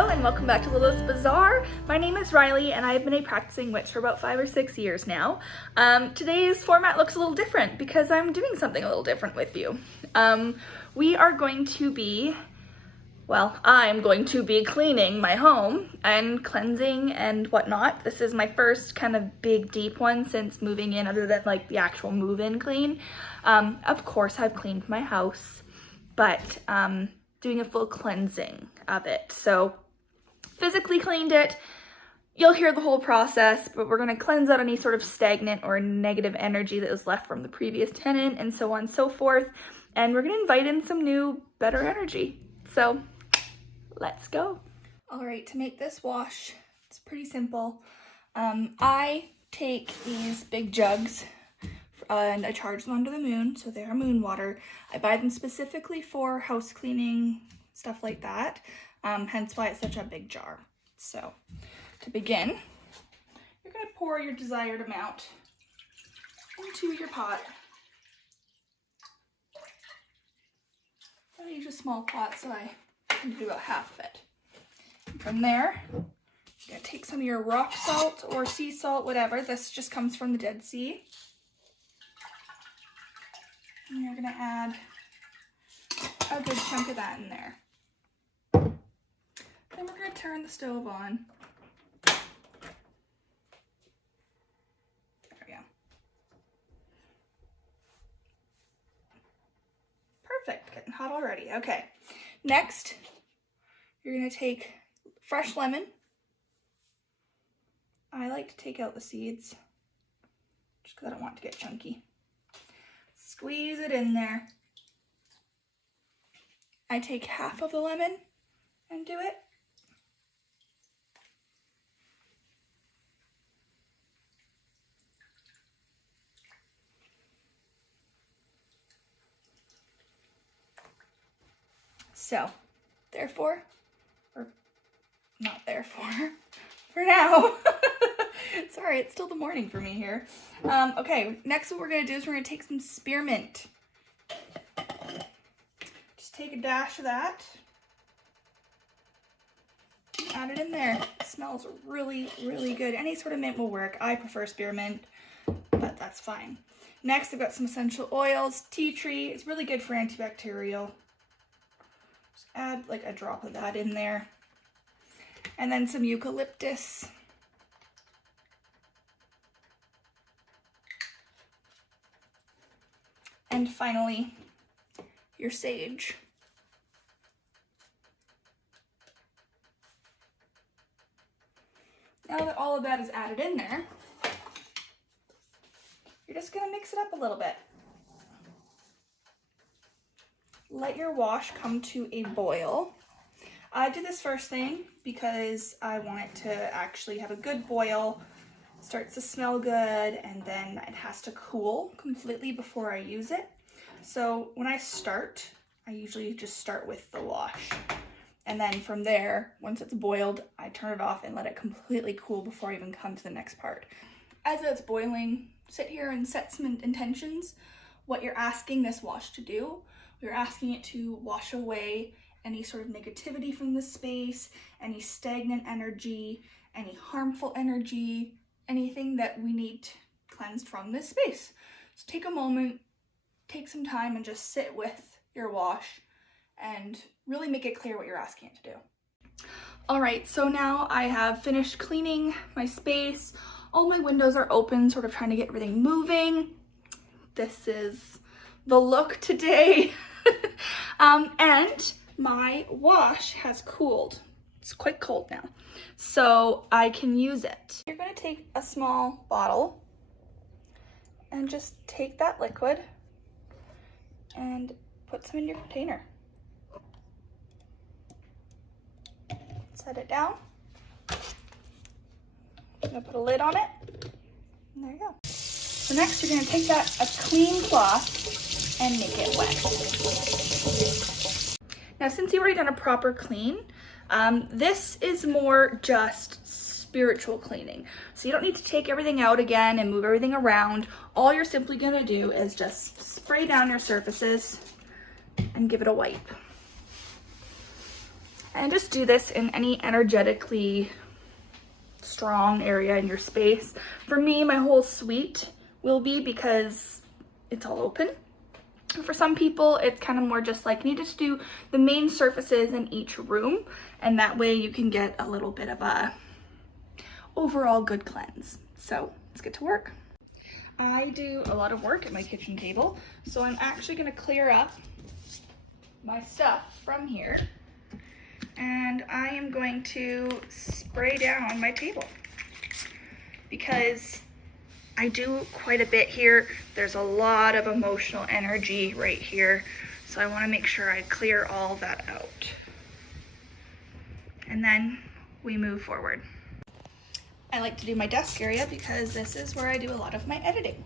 Hello and welcome back to Lilith's Bazaar. My name is Riley and I've been a practicing witch for about 5 or 6 years now. Today's format looks a little different because I'm doing something a little different with you. We are going to be, I'm going to be cleaning my home and cleansing and whatnot. This is my first kind of big deep one since moving in, other than like the actual move-in clean. Of course I've cleaned my house, but doing a full cleansing of it. So physically cleaned it. You'll hear the whole process, but we're going to cleanse out any sort of stagnant or negative energy that was left from the previous tenant and so on and so forth. And we're going to invite in some new, better energy. So let's go. All right, to make this wash, it's pretty simple. I take these big jugs and I charge them under the moon, so they are moon water. I buy them specifically for house cleaning, stuff like that, hence why it's such a big jar. So to begin, you're going to pour your desired amount into your pot. I use a small pot, so I can do about half of it. And from there, you're going to take some of your rock salt or sea salt, whatever. This just comes from the Dead Sea. And you're going to add a good chunk of that in there. Then we're going to turn the stove on. There we go. Perfect, getting hot already. Okay, next you're going to take fresh lemon. I like to take out the seeds just because I don't want it to get chunky. Squeeze it in there. I take half of the lemon and do it. So, therefore, or not therefore, for now. Sorry, it's still the morning for me here. Okay, next what we're going to do is we're going to take some spearmint. Just take a dash of that. Add it in there. It smells really, really good. Any sort of mint will work. I prefer spearmint, but that's fine. Next, I've got some essential oils. Tea tree is really good for antibacterial. Just add like a drop of that in there. And then some eucalyptus. And finally, your sage. Now that all of that is added in there, you're just going to mix it up a little bit. Let your wash come to a boil. I do this first thing because I want it to actually have a good boil. Starts to smell good, and then it has to cool completely before I use it. So when I start, I usually just start with the wash. And then from there, once it's boiled, I turn it off and let it completely cool before I even come to the next part. As it's boiling, sit here and set some intentions. What you're asking this wash to do, you're asking it to wash away any sort of negativity from the space, any stagnant energy, any harmful energy, anything that we need cleansed from this space. So take a moment, take some time and just sit with your wash and really make it clear what you're asking it to do. All right, so now I have finished cleaning my space. All my windows are open, sort of trying to get everything moving. This is the look today. And my wash has cooled. It's quite cold now, so I can use it. You're going to take a small bottle and just take that liquid and put some in your container. Set it down. I'm going to put a lid on it, and there you go. So next you're going to take a clean cloth and make it wet. Now since you've already done a proper clean, this is more just spiritual cleaning. So you don't need to take everything out again and move everything around. All you're simply going to do is just spray down your surfaces and give it a wipe. And just do this in any energetically strong area in your space. For me, my whole suite will be, because it's all open. For some people, it's kind of more just like you need to do the main surfaces in each room, and that way you can get a little bit of a overall good cleanse. So let's get to work. I do a lot of work at my kitchen table, so I'm actually going to clear up my stuff from here, and I am going to spray down my table because I do quite a bit here. There's a lot of emotional energy right here, so I want to make sure I clear all that out. And then we move forward. I like to do my desk area because this is where I do a lot of my editing.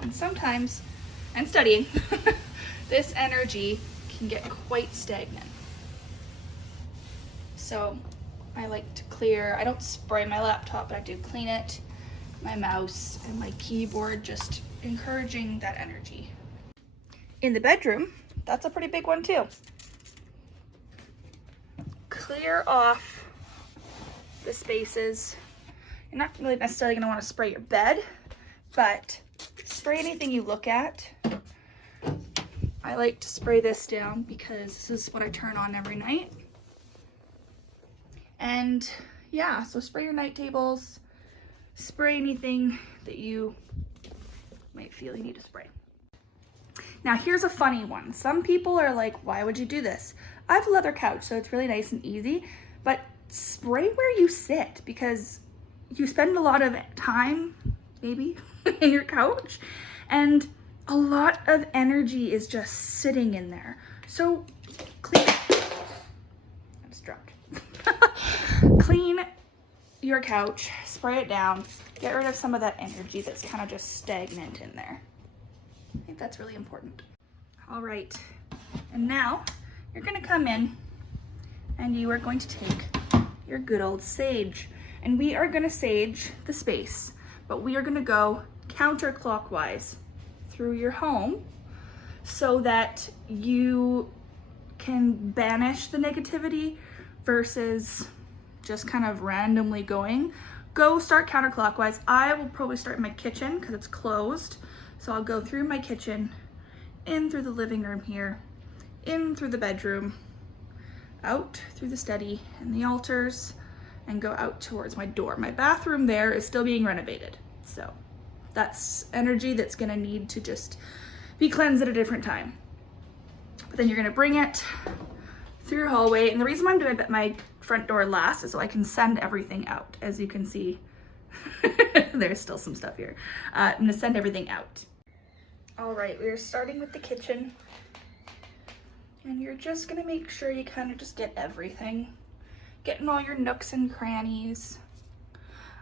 And sometimes, and studying, this energy can get quite stagnant. So I like to clear, I don't spray my laptop, but I do clean it, my mouse and my keyboard, just encouraging that energy. In the bedroom, that's a pretty big one too. Clear off the spaces. You're not really necessarily going to want to spray your bed, but spray anything you look at. I like to spray this down because this is what I turn on every night. And yeah, so spray your night tables, spray anything that you might feel you need to spray. Now here's a funny one. Some people are like, why would you do this? I have a leather couch, so it's really nice and easy, but spray where you sit because you spend a lot of time, maybe, in your couch, and a lot of energy is just sitting in there. So clean, I just dropped. Clean your couch, spray it down, get rid of some of that energy that's kind of just stagnant in there. I think that's really important. All right, and now you're gonna come in and you are going to take your good old sage, and we are gonna sage the space, but we are gonna go counterclockwise through your home so that you can banish the negativity versus just kind of randomly going. Go start counterclockwise. I will probably start in my kitchen because it's closed. So I'll go through my kitchen, in through the living room here, in through the bedroom, out through the study and the altars, and go out towards my door. My bathroom there is still being renovated. So that's energy that's gonna need to just be cleansed at a different time. But then you're gonna bring it through your hallway. And the reason why I'm doing my front door last is so I can send everything out. As you can see, there's still some stuff here. I'm gonna send everything out. All right, we're starting with the kitchen. And you're just gonna make sure you kind of just get everything. Getting all your nooks and crannies.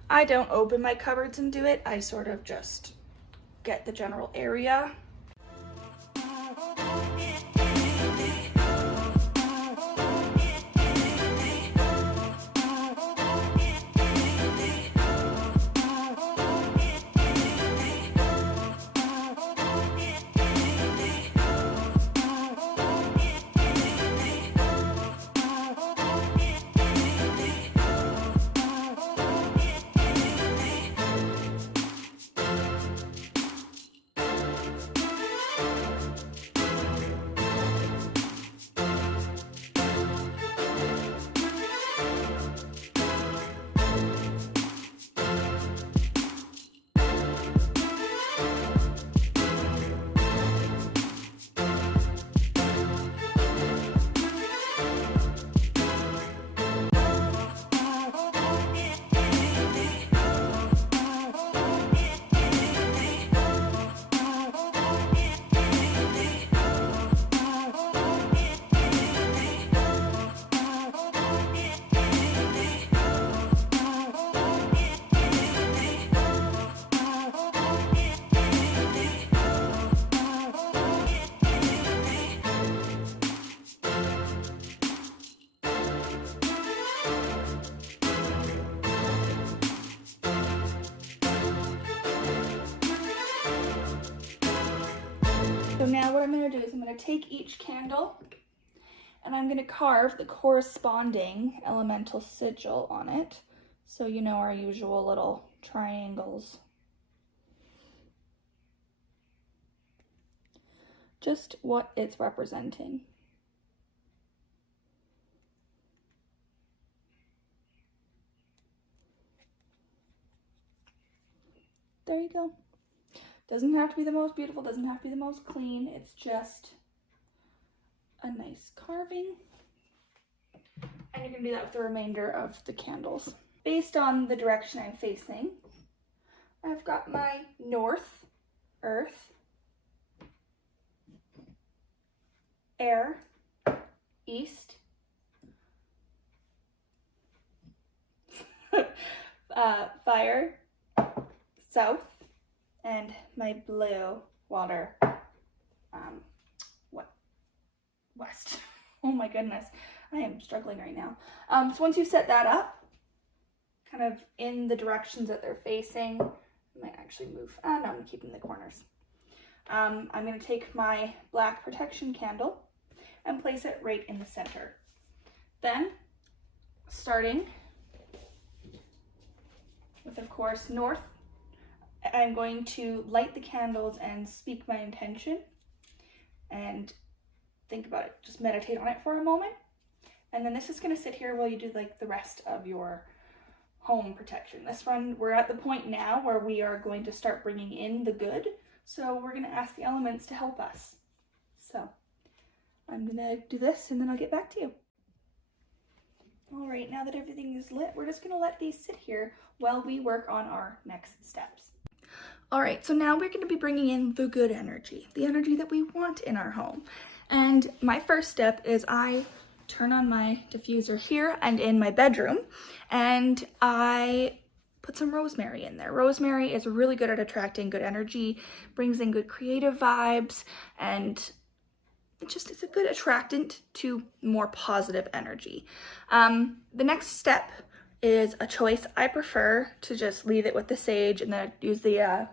I don't open my cupboards and do it. I sort of just get the general area. So now what I'm going to do is I'm going to take each candle And I'm going to carve the corresponding elemental sigil on it. So you know our usual little triangles. Just what it's representing. There you go. Doesn't have to be the most beautiful, doesn't have to be the most clean. It's just a nice carving. And you're gonna do that with the remainder of the candles. Based on the direction I'm facing, I've got my north, earth, air, east, fire, south, and my blue water, west. Oh my goodness, I am struggling right now. So once you set that up, kind of in the directions that they're facing, I might actually move, no, I'm gonna keep in the corners. I'm gonna take my black protection candle and place it right in the center. Then, starting with, of course, north, I'm going to light the candles and speak my intention and think about it. Just meditate on it for a moment. And then this is going to sit here while you do like the rest of your home protection. This one, we're at the point now where we are going to start bringing in the good. So we're going to ask the elements to help us. So I'm going to do this and then I'll get back to you. All right, now that everything is lit, we're just going to let these sit here while we work on our next steps. All right, so now we're going to be bringing in the good energy, the energy that we want in our home. And my first step is I turn on my diffuser here and in my bedroom, and I put some rosemary in there. Rosemary is really good at attracting good energy, brings in good creative vibes, and it's a good attractant to more positive energy. The next step is a choice. I prefer to just leave it with the sage and then use the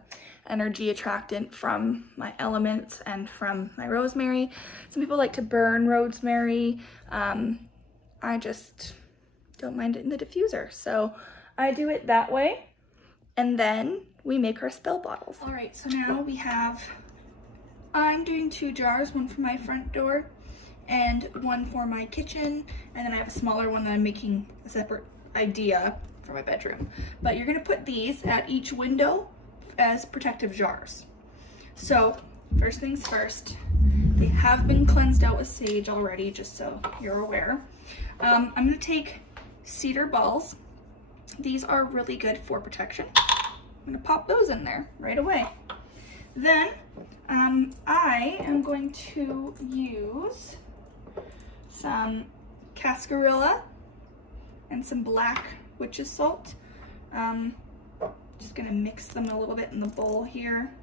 energy attractant from my elements and from my rosemary. Some people like to burn rosemary. I just don't mind it in the diffuser. So I do it that way. And then we make our spell bottles. All right, so now I'm doing 2 jars, one for my front door and one for my kitchen. And then I have a smaller one that I'm making a separate idea for my bedroom. But you're gonna put these at each window as protective jars. So first things first, they have been cleansed out with sage already, just so you're aware. I'm gonna take cedar balls. These are really good for protection. I'm gonna pop those in there right away. Then I am going to use some cascarilla and some black witch's salt. Just gonna mix them a little bit in the bowl here.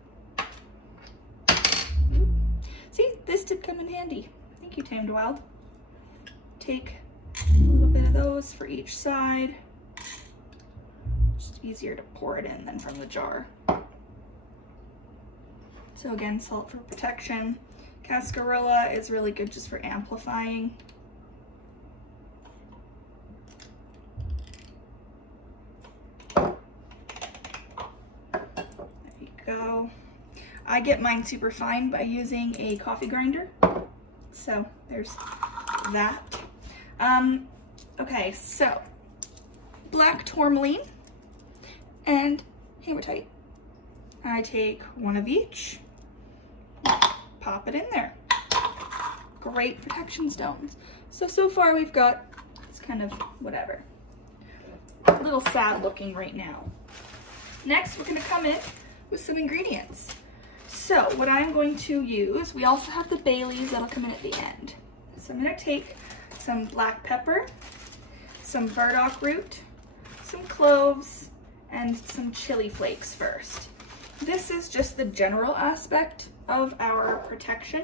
See, this did come in handy. Thank you, Tamed Wild. Take a little bit of those for each side. Just easier to pour it in than from the jar. So again, salt for protection. Cascarilla is really good just for amplifying. There you go. I get mine super fine by using a coffee grinder. So there's that. Okay, so black tourmaline and hematite. I take one of each, pop it in there. Great protection stones. So far we've got, it's kind of whatever. A little sad looking right now. Next, we're gonna come in with some ingredients. So what I'm going to use, we also have the bay leaves that'll come in at the end. So I'm gonna take some black pepper, some burdock root, some cloves, and some chili flakes first. This is just the general aspect of our protection.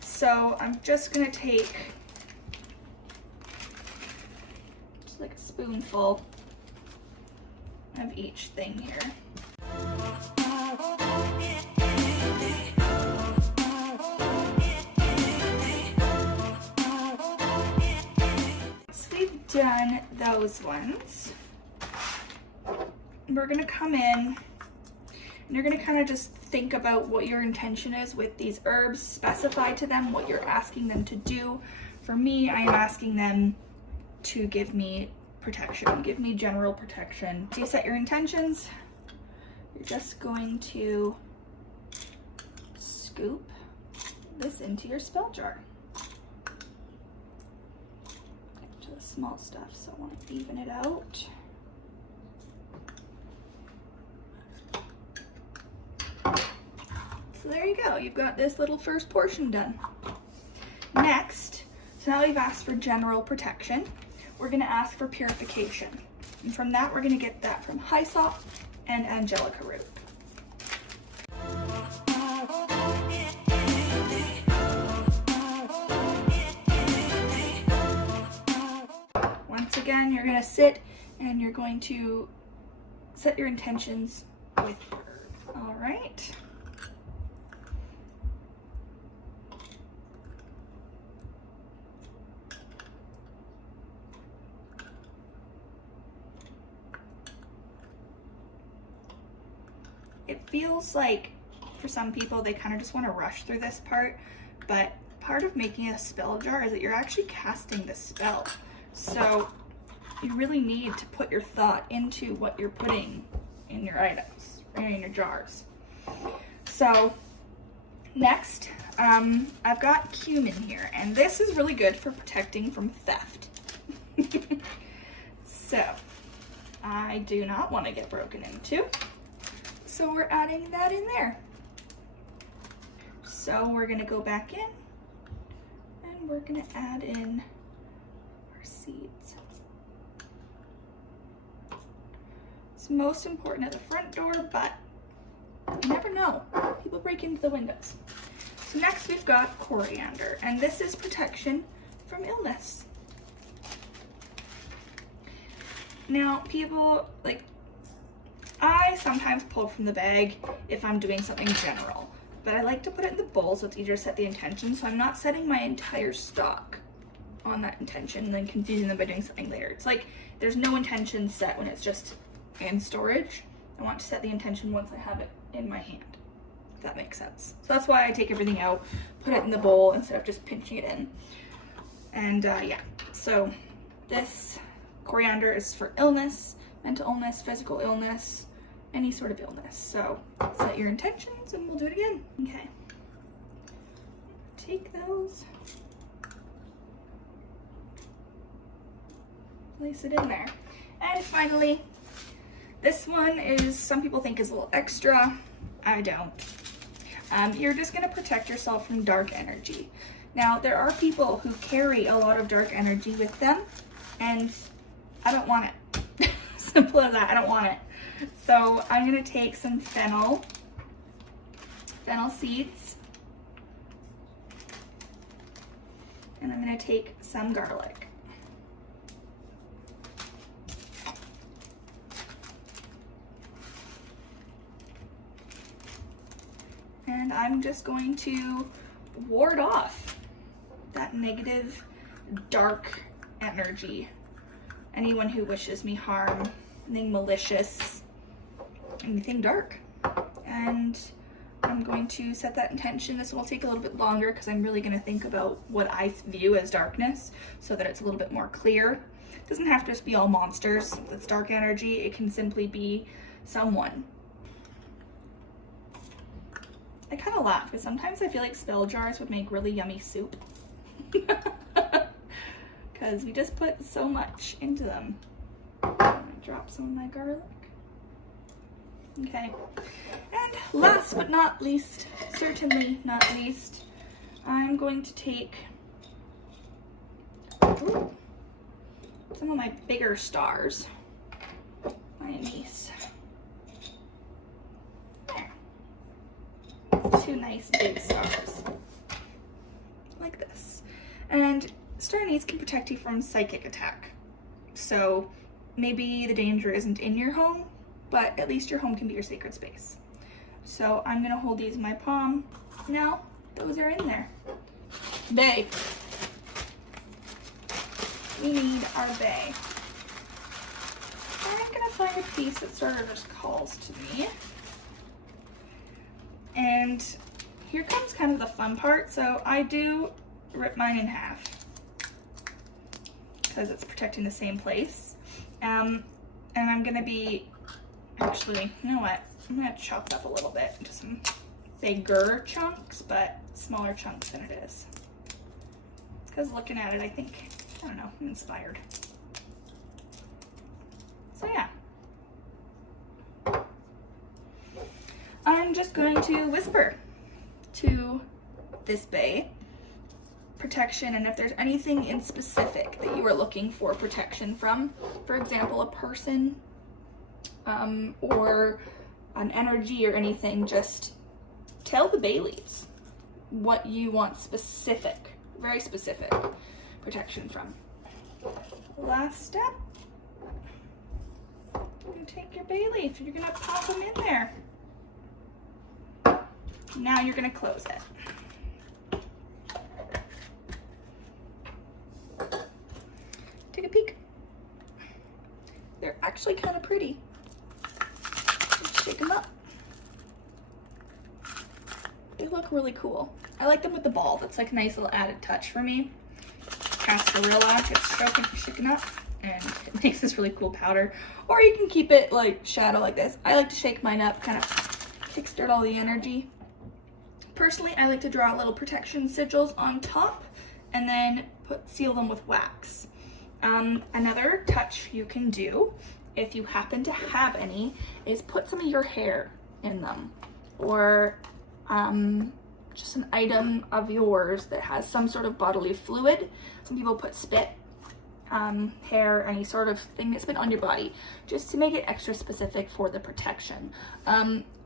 So I'm just gonna take just like a spoonful of each thing here. done those ones, we're gonna come in and you're gonna kind of just think about what your intention is with these herbs, specify to them what you're asking them to do. For me, I am asking them to give me protection, give me general protection. So you set your intentions, you're just going to scoop this into your spell jar. To the small stuff, so I want to even it out. So there you go, you've got this little first portion done. Next, so now we've asked for general protection, we're going to ask for purification. And from that, we're going to get that from hyssop and angelica root. Once again, you're going to sit and you're going to set your intentions with herbs. All right. It feels like for some people they kind of just want to rush through this part, but part of making a spell jar is that you're actually casting the spell. So you really need to put your thought into what you're putting in your items, or in your jars. So next, I've got cumin here, and this is really good for protecting from theft. So I do not want to get broken into. So we're adding that in there. So we're gonna go back in and we're gonna add in our seeds. It's most important at the front door, but you never know. People break into the windows. So next we've got coriander, and this is protection from illness. Now people, like, I sometimes pull from the bag if I'm doing something general, but I like to put it in the bowl so it's easier to set the intention, so I'm not setting my entire stock on that intention and then confusing them by doing something later. It's like there's no intention set when it's just in storage. I want to set the intention once I have it in my hand, if that makes sense. So that's why I take everything out, put it in the bowl instead of just pinching it in. And yeah, so this coriander is for illness, mental illness, physical illness, any sort of illness. So set your intentions and we'll do it again. Okay. Take those, place it in there. And finally, this one is, some people think is a little extra. I don't. You're just gonna protect yourself from dark energy. Now, there are people who carry a lot of dark energy with them, and I don't want it. Simple as that, I don't want it. So I'm gonna take some fennel seeds, and I'm gonna take some garlic. And I'm just going to ward off that negative, dark energy. Anyone who wishes me harm, anything malicious, anything dark. And I'm going to set that intention. This will take a little bit longer because I'm really going to think about what I view as darkness so that it's a little bit more clear. It doesn't have to just be all monsters that's dark energy. It can simply be someone. I kind of laugh because sometimes I feel like spell jars would make really yummy soup. Because we just put so much into them. I'm gonna drop some of my garlic. Okay. And last but not least, certainly not least, I'm going to take some of my bigger stars. My anise. There. Two nice big stars. Like this. And star anise can protect you from psychic attack. So maybe the danger isn't in your home, but at least your home can be your sacred space. So I'm gonna hold these in my palm. Now, those are in there. They. we need our bay. I'm gonna find a piece that sort of just calls to me. And here comes kind of the fun part. So I do rip mine in half because it's protecting the same place. And I'm gonna be, actually, you know what? I'm gonna chop it up a little bit into some bigger chunks, but smaller chunks than it is. Because looking at it, I think, I don't know, I'm inspired. So yeah. I'm just going to whisper to this bay protection, and if there's anything in specific that you are looking for protection from, for example, a person or an energy or anything, just tell the bay leaves what you want specific, very specific protection from. Last step, you're gonna take your bay leaf and you're gonna pop them in there. Now you're gonna close it. Take a peek. They're actually kind of pretty. Just shake them up. They look really cool. I like them with the ball. That's like a nice little added touch for me. Cascarilla gets shaken up and it makes this really cool powder. Or you can keep it like shadow like this. I like to shake mine up, kind of kickstart all the energy. Personally, I like to draw little protection sigils on top and then seal them with wax. Another touch you can do, if you happen to have any, is put some of your hair in them, or just an item of yours that has some sort of bodily fluid. Some people put spit, hair, any sort of thing that's been on your body, just to make it extra specific for the protection.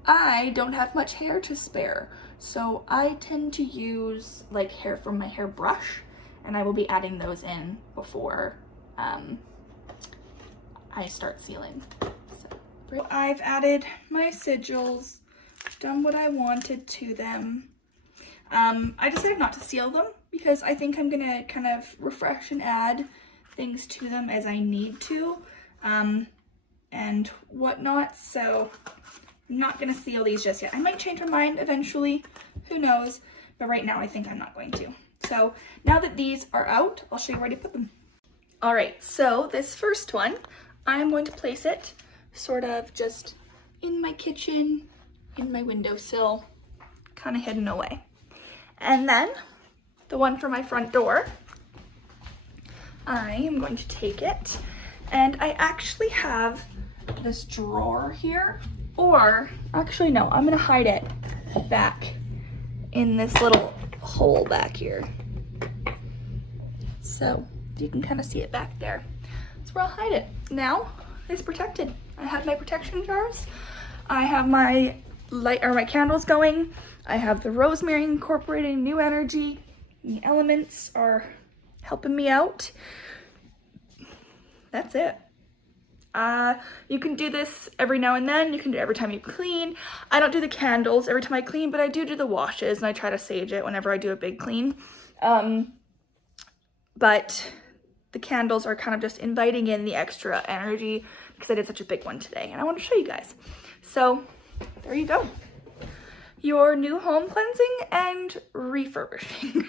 I don't have much hair to spare, so I tend to use like hair from my hairbrush, and I will be adding those in before I start sealing. So I've added my sigils, done what I wanted to them. I decided not to seal them because I think I'm gonna kind of refresh and add things to them as I need to, and whatnot. So I'm not gonna seal these just yet. I might change my mind eventually, who knows, but right now I think I'm not going to. So now that these are out, I'll show you where to put them. All right, so this first one, I'm going to place it sort of just in my kitchen, in my windowsill, kind of hidden away. And then the one for my front door, I am going to take it, and I actually have this drawer here, or actually no, I'm gonna hide it back in this little hole back here. So you can kind of see it back there. That's where I'll hide it. Now it's protected. I have my protection jars. I have my light or my candles going. I have the rosemary incorporating new energy. The elements are helping me out. That's it. You can do this every now and then. You can do it every time you clean. I don't do the candles every time I clean, but I do the washes, and I try to sage it whenever I do a big clean. But the candles are kind of just inviting in the extra energy because I did such a big one today, and I want to show you guys. So there you go. Your new home cleansing and refurbishing.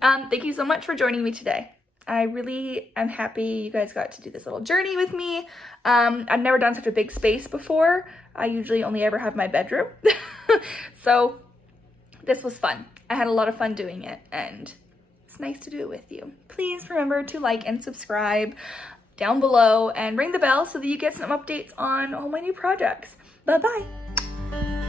Thank you so much for joining me today. I really am happy you guys got to do this little journey with me. I've never done such a big space before. I usually only ever have my bedroom. So this was fun. I had a lot of fun doing it, and it's nice to do it with you. Please remember to like and subscribe down below and ring the bell so that you get some updates on all my new projects. Bye-bye.